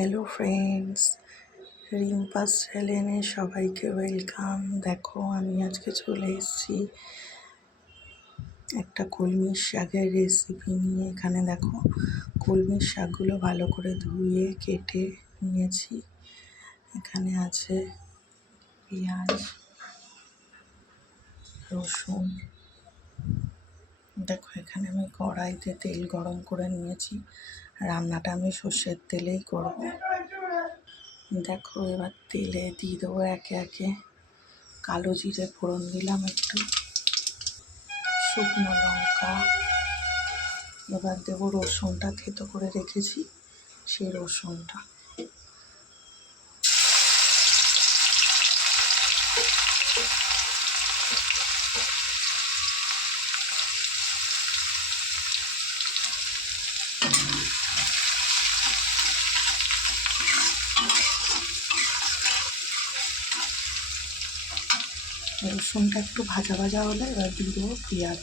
Hello friends, রিম্পাস চ্যানেলে সবাইকে welcome. দেখো আমি আজকে চলে এসেছি একটা কলমির শাকের রেসিপি নিয়ে। এখানে দেখো কলমির শাকগুলো ভালো করে ধুয়ে কেটে নিয়েছি। এখানে আছে পেঁয়াজ, রসুন। দেখো এখানে আমি কড়াইতে তেল গরম করে নিয়েছি। রান্নাটা আমি সর্ষের তেলেই করব। দেখো এবার তেলে দিয়ে দেবো একে একে কালো জিরে ফোড়ন দিলাম, একটু শুকনো লঙ্কা। এবার দেবো রসুনটা থেতো করে রেখেছি, সেই রসুনটা। রসুনটা একটু ভাজা ভাজা হলে এবার দিয়ে দেবো পেঁয়াজ।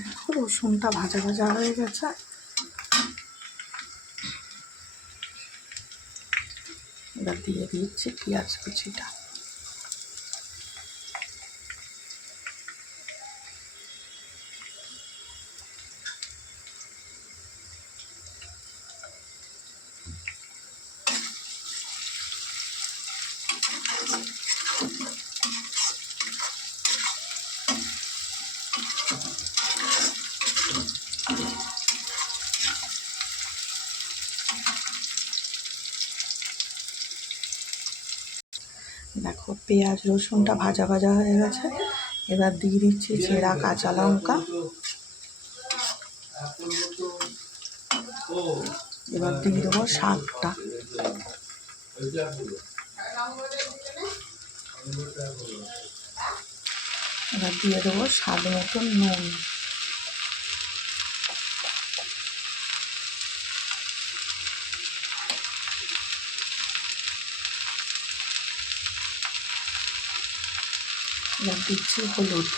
দেখো রসুনটা ভাজা ভাজা হয়ে গেছে। এবার দিয়ে দিচ্ছি পেঁয়াজ কুচিটা। দেখো পেঁয়াজ রসুনটা ভাজা ভাজা হয়ে গেছে। এবার দিয়ে দিচ্ছি চেরা কাঁচা লঙ্কা। এবার দিয়ে দেবো শাকটা। এবার দিয়ে দেবো স্বাদ মতন নুন। এবার দিচ্ছি হলুদ।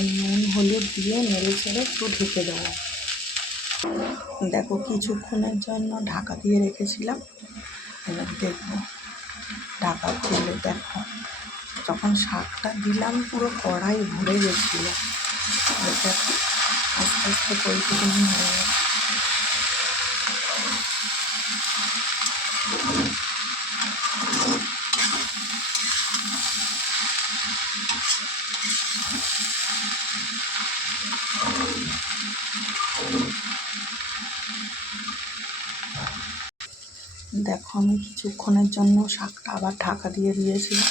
এই নুন হলুদ দিয়ে নেড়ে ছেড়ে একটু ঢেকে দেবো। দেখো কিছুক্ষণের জন্য ঢাকা দিয়ে রেখেছিলাম। এবার দেখবো ঢাকা খুলে দেখো যখন শাকটা দিলাম পুরো কড়াই ভরে গেছিলো। দেখো আস্তে আস্তে কইটুকুনি হয়ে গেছে। দেখো আমি কিছুক্ষণের জন্য শাকটা আবার ঢাকা দিয়ে দিয়েছিলাম।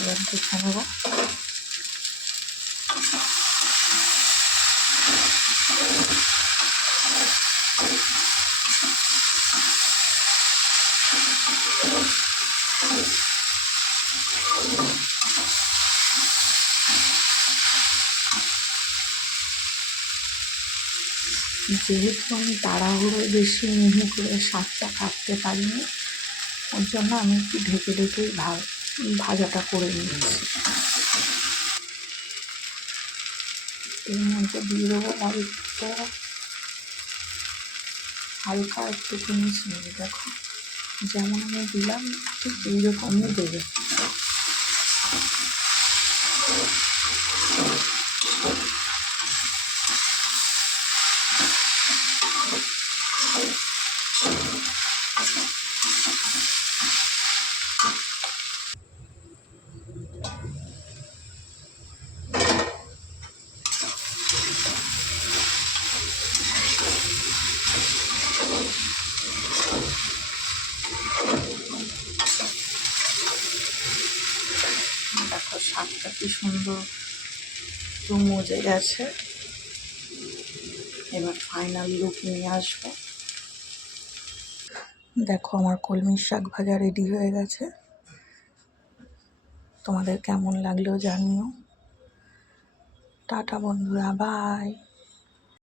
এবার দেখে নেব। যেহেতু আমি তাড়াহুড়োয় বেশি মিহি করে শাকটা কাটতে পারিনি, ওর জন্য আমি একটু ঢেকে ঢেকেই ভাজাটা করে নিচ্ছি। এর মধ্যে দিয়ে দেবো অল্প হালকা একটুখানি চিনি। দেখো যেমন আমি দিলাম ঠিক এইরকমই দেবে। দেখো শাকটা কি সুন্দর একটু মজে গেছে। এবার ফাইনাল লুক নিয়ে আসবো। দেখো আমার কলমির শাক ভাজা রেডি হয়ে গেছে। তোমাদের কেমন লাগলো জানিও। টাটা বন্ধুরা, বাই।